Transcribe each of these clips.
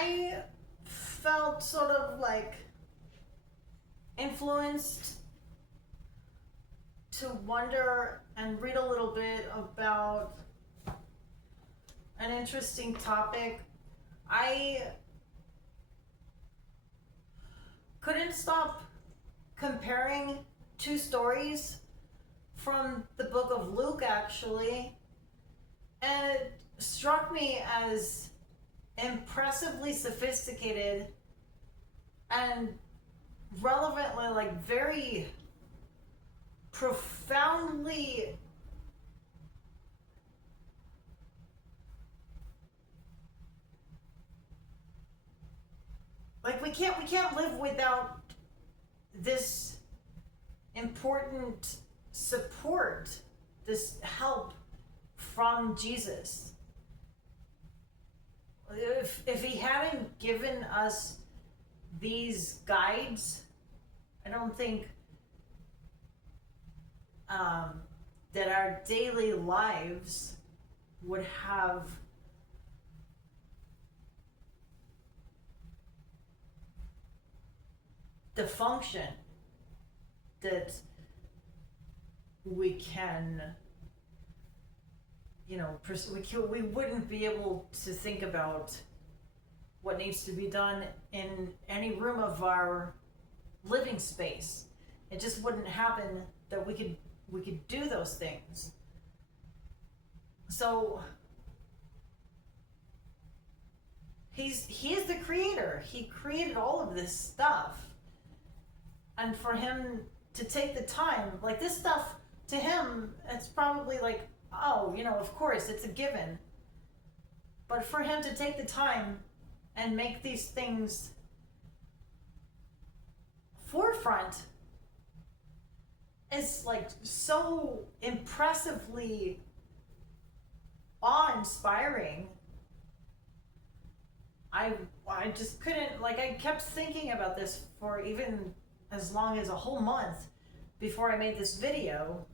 I felt sort of like influenced to wonder and read a little bit about an interesting topic. I couldn't stop comparing two stories from the book of Luke, actually, and it struck me as impressively sophisticated and relevantly, like, very profoundly like we can't live without this important support, this help from Jesus. If he hadn't given us these guides, I don't think that our daily lives would have the function that we can, we wouldn't be able to think about what needs to be done in any room of our living space. It just wouldn't happen that we could do those things. So he is the creator. He created all of this stuff. And for him to take the time, like, this stuff to him, it's probably like, oh, of course, it's a given. But for him to take the time and make these things forefront is, like, so impressively awe-inspiring. I just couldn't, like, I kept thinking about this for even as long as a whole month before I made this video.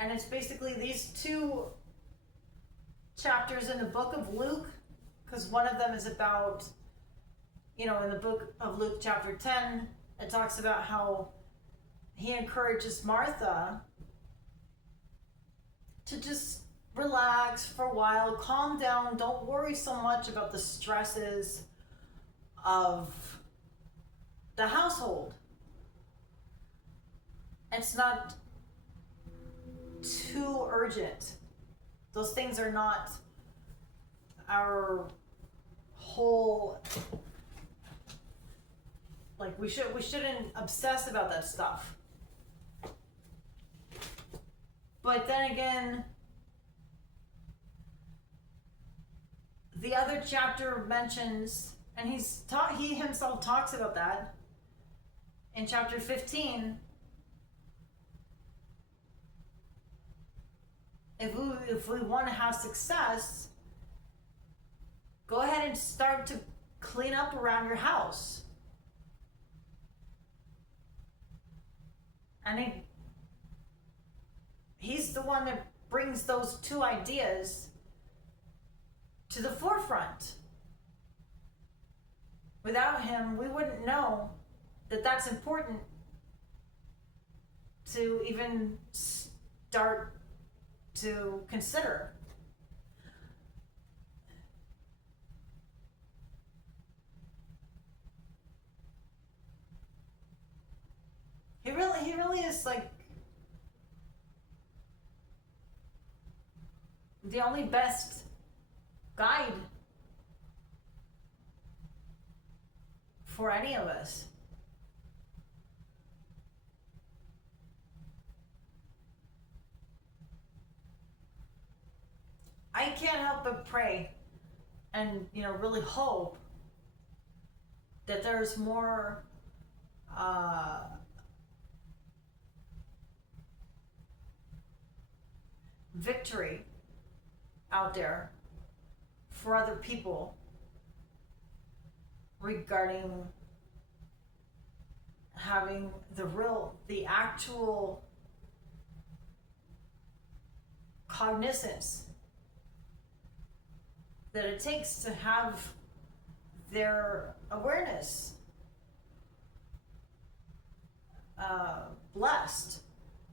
And it's basically these two chapters in the book of Luke, because one of them is about, in the book of Luke chapter 10, it talks about how he encourages Martha to just relax for a while, calm down, don't worry so much about the stresses of the household. It's not too urgent. Those things are not our whole, like, we shouldn't obsess about that stuff. But then again, the other chapter mentions, and he himself talks about that in chapter 15. If we want to have success, go ahead and start to clean up around your house. And he's the one that brings those two ideas to the forefront. Without him, we wouldn't know that that's important to even start to consider. He really is, like, the only best guide for any of us. I can't help but pray and, really hope that there's more victory out there for other people regarding having the actual cognizance that it takes to have their awareness blessed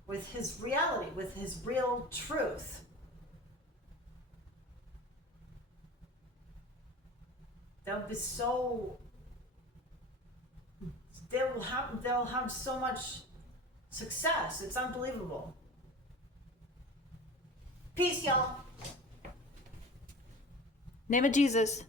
with his reality, with his real truth. They'll be so, they'll have so much success. It's unbelievable. Peace, y'all. Name of Jesus.